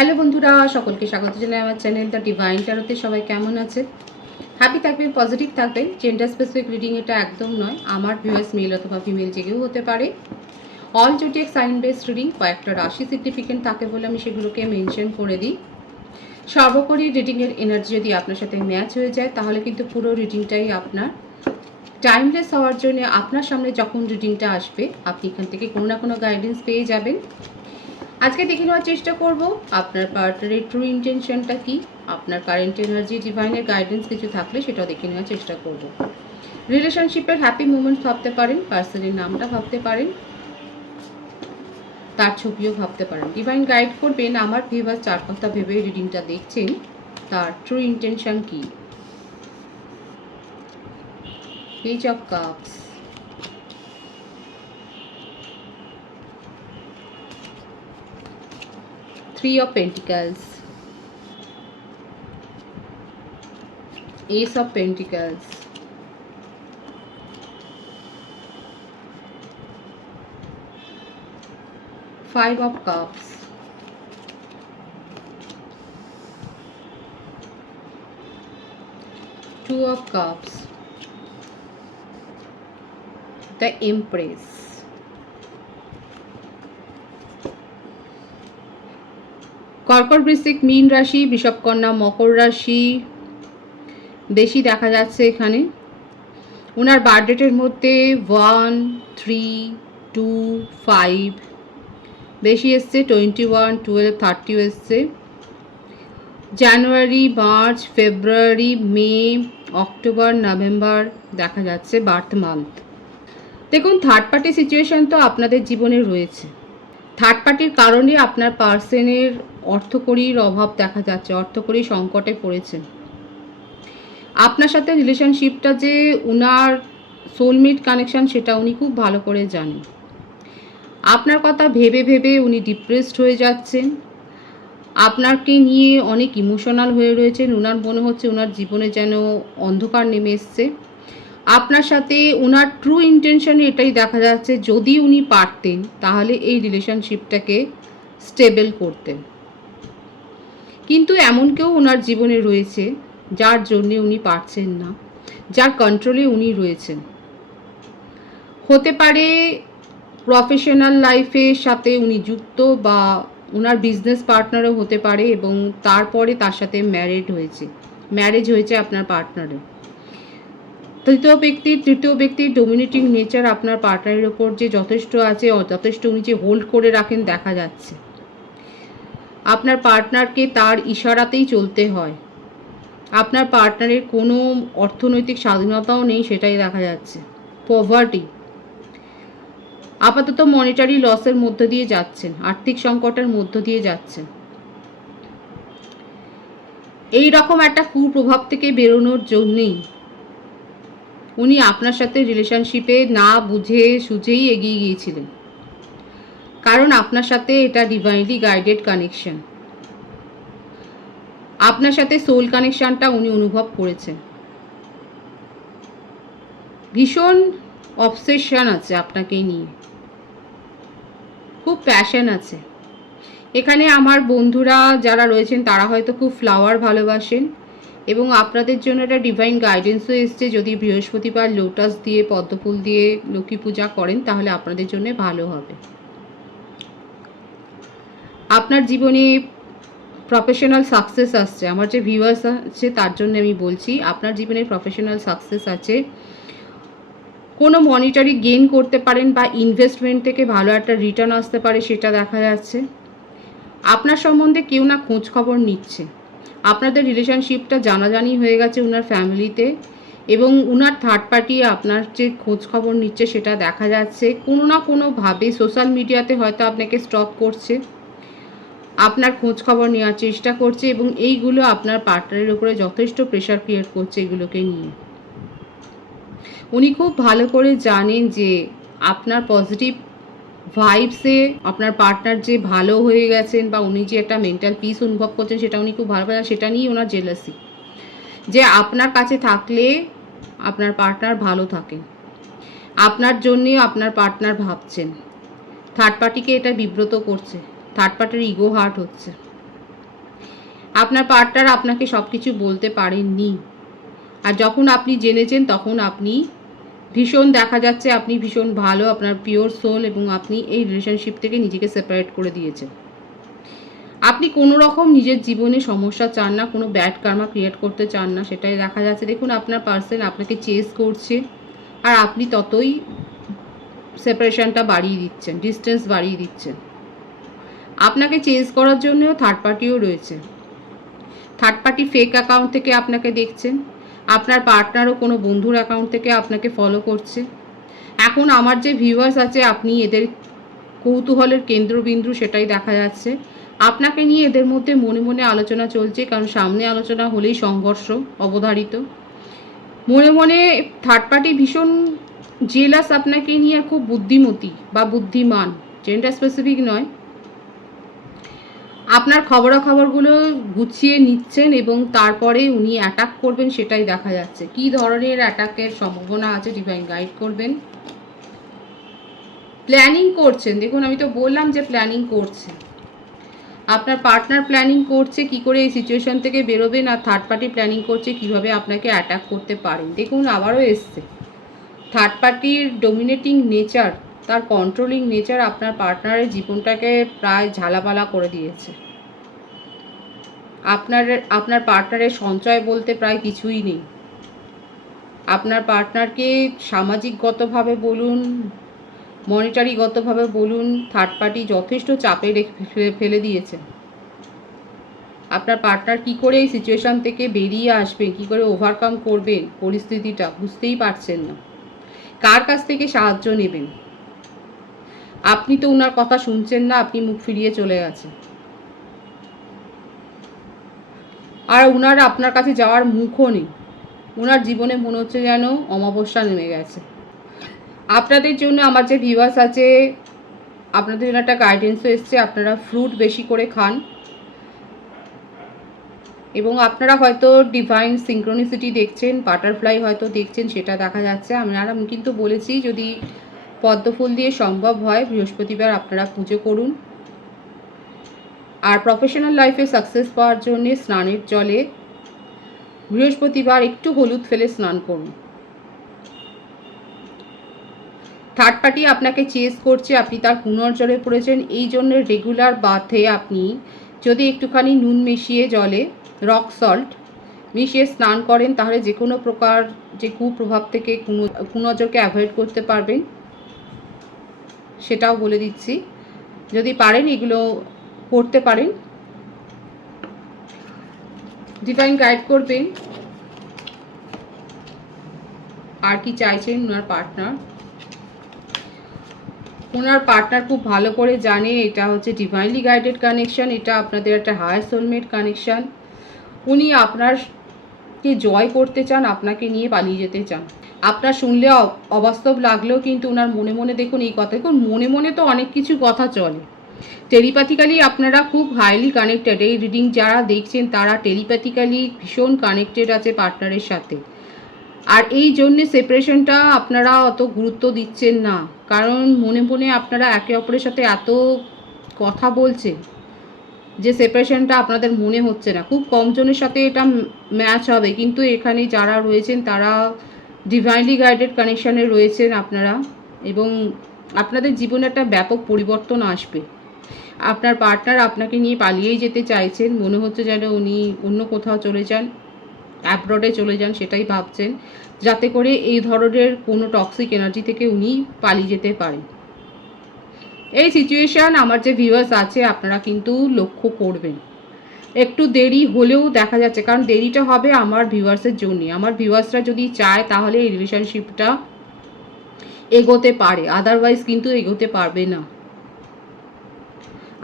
Hello বন্ধুরা, সকলকে স্বাগত জানাই আমার চ্যানেল দ্য ডিভাইন ট্যারোতে। সবাই কেমন আছে? হ্যাপি থাকবেন, পজিটিভ থাকবেন। জেন্ডার স্পেসিফিক রিডিং এটা একদম নয়। আমার ভিউয়ার্স মেল অথবা ফিমেল যে কেউ হতে পারে। All zodiac sign based reading, কয়েকটা রাশি সিগনিফিকেন্ট থাকে বলে আমি সেগুলোকে মেনশন করে দিই। সর্বোপরি রিডিংয়ের এনার্জি যদি আপনার সাথে ম্যাচ হয়ে যায় তাহলে কিন্তু পুরো রিডিংটাই আপনার। টাইমলেস হওয়ার জন্য আপনার সামনে যখন রিডিংটা আসবে আপনি এখান থেকে কোনো না কোনো গাইডেন্স পেয়ে যাবেন। আজকে দেখে নেওয়ার চেষ্টা করব আপনার পার্টনারের ট্রু ইন্টেনশনটা কি, আপনার কারেন্ট এনার্জি, ডিভাইনের গাইডেন্স কিছু থাকলে সেটাও দেখে নেওয়ার চেষ্টা করব। রিলেশনশিপের হ্যাপি মুমেন্টস ভাবতে পারেন, পার্সনের নামটা ভাবতে পারেন, তার ছবিও ভাবতে পারেন। ডিভাইন গাইড করবেন আমার ভিউয়ার্স চার কথা ভেবে রিডিংটা দেখছেন, তার ট্রু ইন্টেনশন কি। Page of cups, Three of Pentacles, Ace of Pentacles, Five of Cups, Two of Cups, the Empress. কর্কট, বৃশ্চিক, মীন রাশি, বৃষভ, কন্যা, মকর রাশি বেশি দেখা যাচ্ছে এখানে। ওনার বার্থডেটের মধ্যে 1, 3, 2, 5 বেশি এসছে, 21, 12, 30 এসছে। জানুয়ারি, মার্চ, ফেব্রুয়ারি, মে, অক্টোবর, নভেম্বর দেখা যাচ্ছে বার্থ মান্থ। দেখুন, থার্ড পার্টি সিচুয়েশন তো আপনাদের জীবনে রয়েছে। থার্ড পার্টির কারণে আপনার পার্সনের অর্থকড়ির অভাব দেখা যাচ্ছে, অর্থকড়ি সংকটে পড়েছেন। আপনার সাথে রিলেশনশিপটা যে উনার সোলমেট কানেকশান সেটা উনি খুব ভালো করে জানেন। আপনার কথা ভেবে ভেবে উনি ডিপ্রেসড হয়ে যাচ্ছেন, আপনাকে নিয়ে অনেক ইমোশনাল হয়ে রয়েছেন। উনার মনে হচ্ছে উনার জীবনে যেন অন্ধকার নেমে এসছে। আপনার সাথে ওনার ট্রু ইন্টেনশনে এটাই দেখা যাচ্ছে, যদি উনি পারতেন তাহলে এই রিলেশনশিপটাকে স্টেবল করতেন। কিন্তু এমন কেউ ওনার জীবনে রয়েছে যার জন্যে উনি পারছেন না, যার কন্ট্রোলে উনি রয়েছেন। হতে পারে প্রফেশনাল লাইফের সাথে উনি যুক্ত, বা ওনার বিজনেস পার্টনারও হতে পারে, এবং তারপরে তার সাথে ম্যারেজ হয়েছে আপনার পার্টনারের। তৃতীয় ব্যক্তির ডোমিনেটিং নেচার আপনার পার্টনারের ওপর যে যথেষ্ট আছে, যথেষ্ট উনি যে হোল্ড করে রাখেন দেখা যাচ্ছে। আপনার পার্টনারকে তার ইশারাতেই চলতে হয়। আপনার পার্টনারের কোনো অর্থনৈতিক স্বাধীনতাও নেই, সেটাই দেখা যাচ্ছে। পভার্টি, আপাতত মনিটারি লসের মধ্য দিয়ে যাচ্ছেন, আর্থিক সংকটের মধ্য দিয়ে যাচ্ছেন। এই রকম একটা কুপ্রভাব থেকে বেরোনোর জন্যেই উনি আপনার সাথে রিলেশনশিপে না বুঝে সুঝেই এগিয়ে গিয়েছিলেন, কারণ আপনার সাথে এটা ডিভাইনলি গাইডেড কানেকশন। আপনার সাথে সোল কানেকশনটা উনি অনুভব করেছেন। ভীষণ অবসেশন আছে আপনাকে নিয়ে, খুব প্যাশন আছে এখানে। আমার বন্ধুরা যারা রয়েছেন তারা হয়তো খুব ফ্লাওয়ার ভালোবাসেন, এবং আপনাদের জন্য একটা ডিভাইন গাইডেন্সও এসছে। যদি বৃহস্পতিবার লোটাস দিয়ে, পদ্মফুল দিয়ে লক্ষ্মী পূজা করেন তাহলে আপনাদের জন্য ভালো হবে। আপনার জীবনে প্রফেশনাল সাকসেস আসছে। আমার যে ভিউয়ার্স আছে তার জন্য আমি বলছি, আপনার জীবনে প্রফেশনাল সাকসেস আছে। কোনো মনিটারি গেইন করতে পারেন, বা ইনভেস্টমেন্ট থেকে ভালো একটা রিটার্ন আসতে পারে, সেটা দেখা যাচ্ছে। আপনার সম্বন্ধে কেউ না খোঁজ খবর নিচ্ছে। আপনাদের রিলেশনশিপটা জানাজানি হয়ে গেছে ওনার ফ্যামিলিতে, এবং ওনার থার্ড পার্টি আপনার যে খোঁজ খবর নিচ্ছে সেটা দেখা যাচ্ছে। কোনো না কোনোভাবে সোশ্যাল মিডিয়াতে হয়তো আপনাকে স্টক করছে, আপনার খোঁজ খবর নেওয়ার চেষ্টা করছে, এবং এইগুলো আপনার পার্টনারের উপরে যথেষ্ট প্রেশার ক্রিয়েট করছে এগুলোকে নিয়ে। উনি খুব ভালো করে জানেন যে আপনার পজিটিভ ভাইবসে আপনার পার্টনার যে ভালো হয়ে গেছেন, বা উনি যে একটা মেন্টাল পিস অনুভব করছেন সেটা উনি খুব ভালো পারেন। সেটা নিয়েই ওনার জেলাসি, যে আপনার কাছে থাকলে আপনার পার্টনার ভালো থাকে, আপনার জন্যে আপনার পার্টনার ভাবছেন। থার্ড পার্টিকে এটা বিব্রত করছে, থার্ড পার্টির ইগো হার্ট হচ্ছে। আপনার পার্টনার আপনাকে সব কিছু বলতে পারেননি, আর যখন আপনি জেনেছেন তখন আপনি ভীষণ দেখা যাচ্ছে আপনি ভীষণ ভালো, আপনার পিওর সোল, এবং আপনি এই রিলেশনশিপ থেকে নিজেকে সেপারেট করে দিয়েছেন। আপনি কোনো রকম নিজের জীবনে সমস্যা চান না, কোনো ব্যাড কার্মা ক্রিয়েট করতে চান না, সেটাই দেখা যাচ্ছে। দেখুন আপনার পার্সন আপনাকে চেস করছে, আর আপনি ততই সেপারেশনটা বাড়িয়ে দিচ্ছেন, ডিস্টেন্স বাড়িয়ে দিচ্ছেন। আপনাকে চেস করার জন্যও থার্ড পার্টিও রয়েছে। থার্ড পার্টি ফেক অ্যাকাউন্ট থেকে আপনাকে দেখছেন, আপনার পার্টনারও কোনো বন্ধুর অ্যাকাউন্ট থেকে আপনাকে ফলো করছে। এখন আমার যে ভিউয়ার্স আছে, আপনি এদের কৌতূহলের কেন্দ্রবিন্দু, সেটাই দেখা যাচ্ছে। আপনাকে নিয়ে এদের মধ্যে মনে মনে আলোচনা চলছে, কারণ সামনে আলোচনা হলেই সংঘর্ষ অবধারিত। মনে মনে থার্ড পার্টি ভীষণ জেলাস আপনাকে নিয়ে, খুব বুদ্ধিমতী বা বুদ্ধিমান, জেন্ডার স্পেসিফিক নয়। আপনার খবরাখবরগুলো গুছিয়ে নিচ্ছেন এবং তারপরে উনি অ্যাটাক করবেন, সেটাই দেখা যাচ্ছে। কী ধরনের অ্যাটাকের সম্ভাবনা আছে ডিভাইন গাইড করবেন। প্ল্যানিং করছেন, দেখুন আমি তো বললাম যে প্ল্যানিং করছে। আপনার পার্টনার প্ল্যানিং করছে কি করে এই সিচুয়েশন থেকে বেরোবেন, আর থার্ড পার্টি প্ল্যানিং করছে কিভাবে আপনাকে অ্যাটাক করতে পারেন। দেখুন আবারও এসছে থার্ড পার্টির ডোমিনেটিং নেচার, তার কন্ট্রোলিং নেচার আপনার পার্টনারের জীবনটাকে প্রায় ঝালাপালা করে দিয়েছে। আপনার পার্টনারের সঞ্চয় বলতে প্রায় কিছুই নেই। আপনার পার্টনারকে সামাজিকগতভাবে বলুন, মনিটারিগতভাবে বলুন, থার্ড পার্টি যথেষ্ট চাপে ফেলে দিয়েছে। আপনার পার্টনার কি করে এই সিচুয়েশান থেকে বেরিয়ে আসবেন, কি করে ওভারকাম করবেন পরিস্থিতিটা, বুঝতেই পারছেন না। কার কাছ থেকে সাহায্য নেবেন? আপনি তো ওনার কথা শুনছেন না, আপনি মুখ ফিরিয়ে চলে গেছেন। আর ওনার আপনার কাছে যাওয়ার মুখও নেই। ওনার জীবনে মনে হচ্ছে যেন অমাবস্যা নেমে গেছে। আপনাদের জন্য আমার যে ভিউয়ার্স আছে, আপনাদের জন্য একটা গাইডেন্সও এসছে। আপনারা ফ্রুট বেশি করে খান, এবং আপনারা হয়তো ডিভাইন সিঙ্ক্রোনিসিটি দেখছেন, বাটারফ্লাই হয়তো দেখছেন, সেটা দেখা যাচ্ছে। আমি কিন্তু বলেছি যদি পদ্মফুল দিয়ে সম্ভব হয় বৃহস্পতিবার আপনারা পুজো করুন। আর প্রফেশনাল লাইফে সাকসেস পাওয়ার জন্য স্নানের জলে বৃহস্পতিবার একটু হলুদ ফেলে স্নান করুন। থার্ড পার্টি আপনাকে চেস করছে, আপনি তার পুনর্জলে পড়েছেন, এই জন্য রেগুলার বাথে আপনি যদি একটুখানি নুন মিশিয়ে জলে রক সল্ট মিশিয়ে স্নান করেন, তাহলে যে কোনো প্রকার যে কুপ্রভাব থেকে কুনজরকে অ্যাভয়েড করতে পারবেন, সেটাও বলে দিচ্ছি। যদি পারেন এগুলো করতে পারেন। ডিভাইন গাইড করবেন। আর কি চাইছেন ওনার পার্টনার? ওনার পার্টনার খুব ভালো করে জানে এটা হচ্ছে ডিভাইনলি গাইডেড কানেকশান, এটা আপনাদের একটা হায়ার সোলমেট কানেকশান। উনি আপনারকে জয় করতে চান, আপনাকে নিয়ে পালিয়ে যেতে চান। আপনার শুনলে অবাস্তব লাগলেও কিন্তু ওনার মনে মনে দেখুন এই কথা, দেখুন মনে মনে তো অনেক কিছু কথা চলে। টেলিপ্যাথিক্যালি আপনারা খুব হাইলি কানেক্টেড। এই রিডিং যারা দেখছেন তারা টেলিপ্যাথিক্যালি ভীষণ কানেক্টেড আছে পার্টনারের সাথে। আর এই জন্যে সেপারেশনটা আপনারা অত গুরুত্ব দিচ্ছেন না, কারণ মনে মনে আপনারা একে অপরের সাথে এত কথা বলছেন যে সেপারেশনটা আপনাদের মনে হচ্ছে না। খুব কম জনের সাথে এটা ম্যাচ হবে, কিন্তু এখানে যারা রয়েছেন তারা ডিভাইনলি গাইডেড কানেকশানে রয়েছেন আপনারা, এবং আপনাদের জীবনে একটা ব্যাপক পরিবর্তন আসবে। আপনার পার্টনার আপনাকে নিয়ে পালিয়েই যেতে চাইছেন, মনে হচ্ছে যেন উনি অন্য কোথাও চলে যান, অ্যাব্রডে চলে যান, সেটাই ভাবছেন, যাতে করে এই ধরনের কোনো টক্সিক এনার্জি থেকে উনি পালিয়ে যেতে পারেন। এই সিচুয়েশান আমার যে ভিউয়ার্স আছে আপনারা কিন্তু লক্ষ্য করবেন। একটু দেরি হলেও দেখা যাচ্ছে, কারণ দেরিটা হবে আমার ভিউয়ার্সের জন্যে। আমার ভিউয়ার্সরা যদি চায় তাহলে এই রিলেশনশিপটা এগোতে পারে, আদারওয়াইজ কিন্তু এগোতে পারবে না।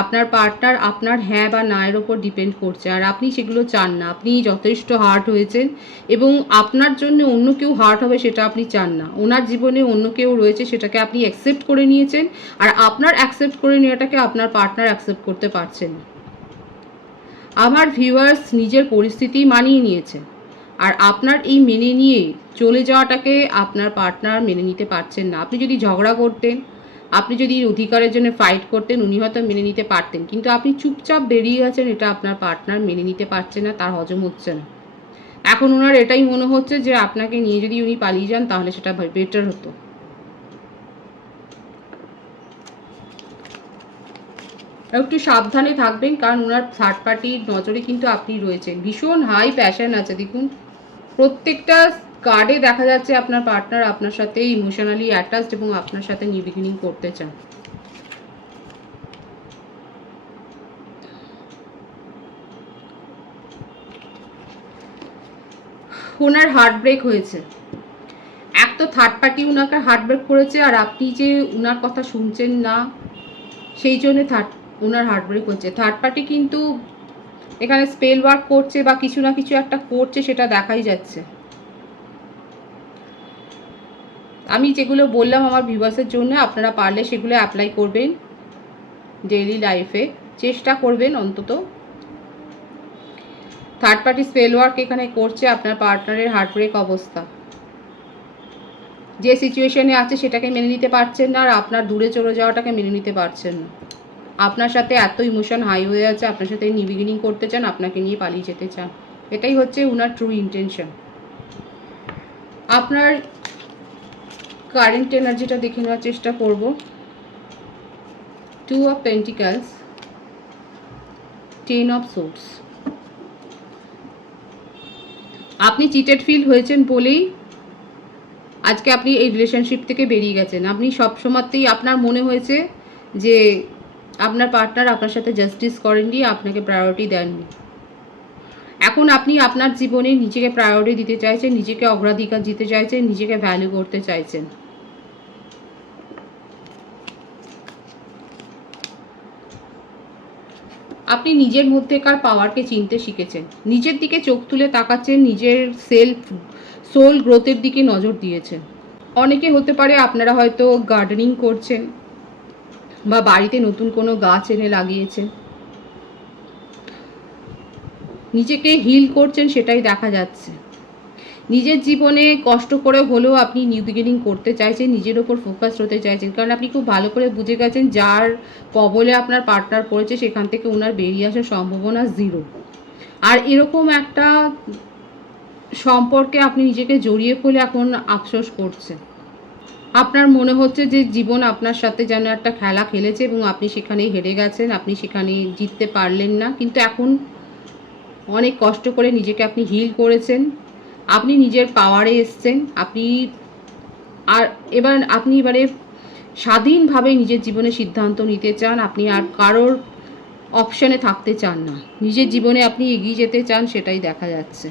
আপনার পার্টনার আপনার হ্যাঁ বা না এর ওপর ডিপেন্ড করছে, আর আপনি সেগুলো চান না। আপনি যথেষ্ট হার্ট হয়েছেন, এবং আপনার জন্য অন্য কেউ হার্ট হবে সেটা আপনি চান না। ওনার জীবনে অন্য কেউ রয়েছে, সেটাকে আপনি অ্যাকসেপ্ট করে নিয়েছেন, আর আপনার অ্যাকসেপ্ট করে নেওয়াটাকে আপনার পার্টনার অ্যাকসেপ্ট করতে পারছেন না। আমার ভিউয়ার্স নিজের পরিস্থিতি মানিয়ে নিয়েছে, আর আপনার এই মেনে নিয়ে চলে যাওয়াটাকে আপনার পার্টনার মেনে নিতে পারছেন না। আপনি যদি ঝগড়া করতেন আপনি যদি অধিকারের জন্য ফাইট করতেন, উনি হয়তো মেনে নিতে পারতেন, কিন্তু আপনি চুপচাপ বেরিয়ে গেছেন, এটা আপনার পার্টনার মেনে নিতে পারছে না, তার হজম হচ্ছে না। এখন ওনার এটাই মনে হচ্ছে যে আপনাকে নিয়ে যদি উনি পালিয়ে যান তাহলে সেটা বেটার হতো। একটু সাবধানে থাকবেন, কারণ ওনার থার্ড পার্টির নজরে কিন্তু আপনি রয়েছেন। ভীষণ হাই প্যাশন আছে, দেখুন প্রত্যেকটা কার্ডে দেখা যাচ্ছে আপনার পার্টনার আপনার সাথে ইমোশনালি অ্যাটাচড এবং আপনার সাথে নিউ বিগিনিং করতে চান। ওনার হার্ট ব্রেক হয়েছে। এক তো থার্ড পার্টি ওনাকে হার্ট ব্রেক করেছে, আর আপনি যে ওনার কথা শুনছেন না, সেই জন্য ওনার হার্ট ব্রেক হচ্ছে। থার্ড পার্টি কিন্তু এখানে স্পেল ওয়ার্ক করছে বা কিছু না কিছু একটা করছে, সেটা দেখাই যাচ্ছে। আমি যেগুলো বললাম আমার ভিউয়ার্সের জন্য, আপনারা পারলে সেগুলো অ্যাপ্লাই করবেন ডেইলি লাইফে, চেষ্টা করবেন অন্তত। থার্ড পার্টি স্পেল ওয়ার্ক এখানে করছে, আপনার পার্টনারের হার্ট ব্রেক অবস্থা, যে সিচুয়েশনে আছে সেটাকে মেনে নিতে পারছেন না, আর আপনার দূরে চলে যাওয়াটাকে মেনে নিতে পারছেন না। আপনার সাথে এত ইমোশন হাই হয়ে আছে, আপনার সাথে নিউ বিগিনিং করতে চান, আপনাকে নিয়ে পালিয়ে যেতে চান, এটাই হচ্ছে ওনার ট্রু ইন্টেনশন। আপনার কারেন্ট এনার্জিটা দেখে নেওয়ার চেষ্টা করব। 2 of Pentacles, 10 of Swords। আপনি চিটেড ফিল হয়েছেন বলেই আজকে আপনি এই রিলেশনশিপ থেকে বেরিয়ে গেছেন। আপনি সবসময়তেই আপনার মনে হয়েছে যে আপনার পার্টনার আপনার সাথে জাস্টিস করেননি, আপনাকে প্রায়োরিটি দেননি। এখন আপনি আপনার জীবনে নিজেকে প্রায়োরিটি দিতে চাইছেন, নিজেকে অগ্রাধিকার দিতে চাইছেন, নিজেকে ভ্যালু করতে চাইছেন। আপনি নিজের মধ্যেকার পাওয়ারকে চিনতে শিখেছেন, নিজের দিকে চোখ তুলে তাকাচ্ছেন, নিজের সোল গ্রোথের দিকে নজর দিয়েছেন। অনেকে হতে পারে আপনারা হয়তো গার্ডেনিং করছেন বা বাড়িতে নতুন কোনো গাছ এনে লাগিয়েছেন, নিজেকে হিল করছেন, সেটাই দেখা যাচ্ছে। নিজের জীবনে কষ্ট করে হলেও আপনি নিউ বিগিনিং করতে চাইছেন, নিজের ওপর ফোকাস হতে চাইছেন, কারণ আপনি খুব ভালো করে বুঝে গেছেন যার কবলে আপনার পার্টনার পড়েছে সেখান থেকে ওনার বেরিয়ে আসার সম্ভাবনা 0। আর এরকম একটা সম্পর্কে আপনি নিজেকে জড়িয়ে পড়লে এখন আফসোস করছেন। আপনার মনে হচ্ছে যে জীবন আপনার সাথে যেন একটা খেলা খেলেছে এবং আপনি সেখানে হেরে গেছেন, আপনি সেখানে জিততে পারলেন না, কিন্তু এখন অনেক কষ্ট করে নিজেকে আপনি হিল করেছেন, আপনি নিজের পাওয়ারে এসছেন, আপনি এবারে স্বাধীনভাবে নিজের জীবনে সিদ্ধান্ত নিতে চান। আপনি আর কারোর অপশানে থাকতে চান না, নিজের জীবনে আপনি এগিয়ে যেতে চান, সেটাই দেখা যাচ্ছে।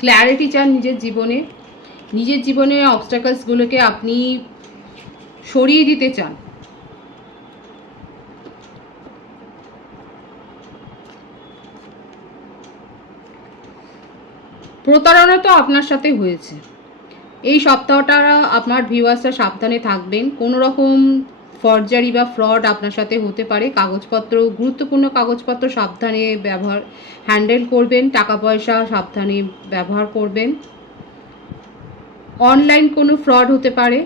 ক্ল্যারিটি চান নিজের জীবনে অবস্টাকলসগুলোকে আপনি সরিয়ে দিতে চান। প্রতারণা তো আপনার সাথে হয়েছে, এই সপ্তাহটা আপনার ভিউয়ার্সরা সাবধানে থাকবেন। কোনো রকম ফর্জারি বা ফ্রড আপনার সাথে হতে পারে। কাগজপত্র, গুরুত্বপূর্ণ কাগজপত্র সাবধানে হ্যান্ডেল করবেন, টাকা পয়সা সাবধানে ব্যবহার করবেন। অনলাইন কোনো ফ্রড হতে পারে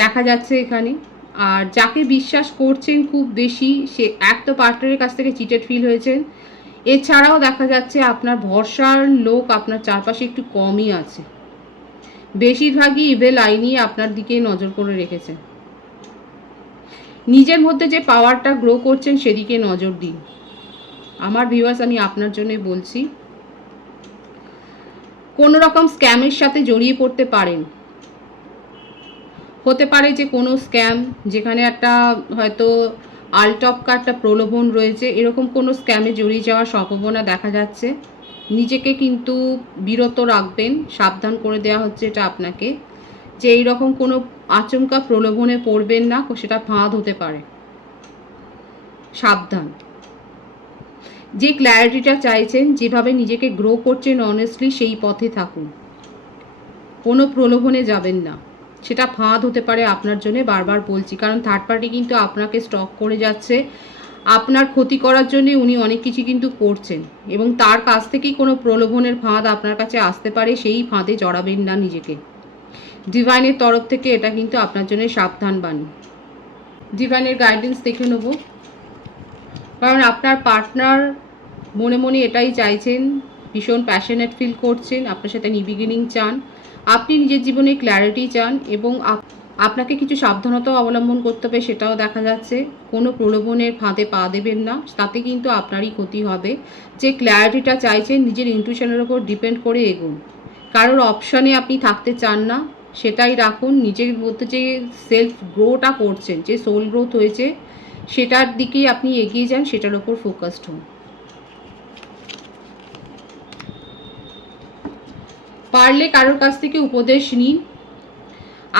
দেখা যাচ্ছে এখানে। আর যাকে বিশ্বাস করছেন খুব বেশি, সে এক তো পার্টনারের কাছ থেকে চিটেড ফিল হয়েছেন, এছাড়াও দেখা যাচ্ছে আপনার ভরসার লোক আপনার চারপাশে একটু কমই আছে, বেশিরভাগই ইভেল আইনি আপনার দিকে নজর করে রেখেছেন। নিজের মধ্যে যে পাওয়ারটা গ্রো করছেন সেদিকে নজর দিন আমার ভিউয়ার্স, আমি আপনার জন্যই বলছি। কোনো রকম স্ক্যামের সাথে জড়িয়ে পড়তে পারেন, হতে পারে যে কোনো স্ক্যাম যেখানে একটা হয়তো আলটপকা একটা প্রলোভন রয়েছে, এরকম কোনো স্ক্যামে জড়িয়ে যাওয়ার সম্ভাবনা দেখা যাচ্ছে। নিজেকে কিন্তু বিরত রাখবেন, সাবধান করে দেওয়া হচ্ছে এটা আপনাকে, যে এইরকম কোনো আচমকা প্রলোভনে পড়বেন না, সেটা ফাঁদ হতে পারে, সাবধান। যে ক্ল্যারিটিটা চাইছেন, যেভাবে নিজেকে গ্রো করছেন অনেস্টলি সেই পথে থাকুন, কোনো প্রলোভনে যাবেন না, সেটা ফাঁদ হতে পারে আপনার জন্য, বারবার বলছি। কারণ থার্ড পার্টি কিন্তু আপনাকে স্টক করে যাচ্ছে, আপনার ক্ষতি করার জন্য উনি অনেক কিছু কিন্তু করছেন, এবং তার কাছ থেকেই কোনো প্রলোভনের ফাঁদ আপনার কাছে আসতে পারে, সেই ফাঁদে জড়াবেন না নিজেকে। ডিভাইনের তরফ থেকে এটা কিন্তু আপনার জন্য সাবধান বাণী। ডিভাইনের গাইডেন্স দেখে নেব, কারণ আপনার পার্টনার মনে মনে এটাই চাইছেন, ভীষণ প্যাশনেট ফিল করছেন, আপনার সাথে নিউ বিগিনিং চান, আপনি নিজের জীবনে ক্ল্যারিটি চান, এবং আপনাকে কিছু সাবধানতাও অবলম্বন করতে হবে, সেটাও দেখা যাচ্ছে। কোনো প্রলোভনের ফাঁদে পা দেবেন না, তাতে কিন্তু আপনারই ক্ষতি হবে। যে ক্ল্যারিটিটা চাইছেন, নিজের ইনটিউশনের ওপর ডিপেন্ড করে এগুন। কারোর অপশানে আপনি থাকতে চান না, সেটাই রাখুন। নিজের মধ্যে যে সেলফ গ্রোটা করছেন, যে সোল গ্রোথ হয়েছে, সেটার দিকেই আপনি এগিয়ে যান, সেটার ওপর ফোকাসড হন। পারলে কারোর কাছ থেকে উপদেশ নিন।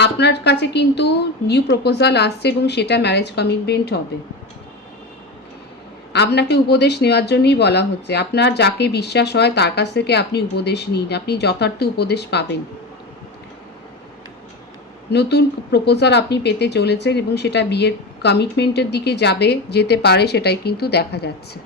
আপনার কাছে কিন্তু নিউ প্রপোজাল আসছে এবং সেটা ম্যারেজ কমিটমেন্ট হবে। আপনাকে উপদেশ নেওয়ার জন্যই বলা হচ্ছে। আপনার যাকে বিশ্বাস হয় তার কাছ থেকে আপনি উপদেশ নিন, আপনি যথার্থ উপদেশ পাবেন। নতুন প্রপোজাল আপনি পেতে চলেছেন এবং সেটা বিয়ের কমিটমেন্টের দিকে যেতে পারে, সেটাই কিন্তু দেখা যাচ্ছে।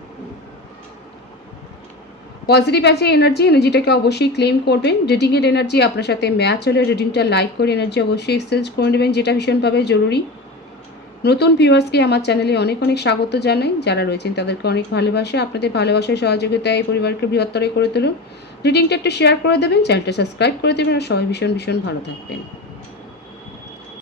পজিটিভ আছে এনার্জিটাকে অবশ্যই ক্লেম করবেন। রিডিংয়ের এনার্জি আপনার সাথে ম্যাচ হলে রিডিংটা লাইক করে এনার্জি অবশ্যই এক্সচেঞ্জ করে নেবেন, যেটা ভীষণভাবে জরুরি। নতুন ভিউয়ার্সকে আমার চ্যানেলে অনেক অনেক স্বাগত জানাই। যারা রয়েছেন তাদেরকে অনেক ভালোবাসা। আপনাদের ভালোবাসার সহযোগিতায় এই পরিবারকে বৃহত্তর করে তুলুন। রিডিংটা একটু শেয়ার করে দেবেন, চ্যানেলটা সাবস্ক্রাইব করে দেবেন, আর সবাই ভীষণ ভীষণ ভালো থাকবেন।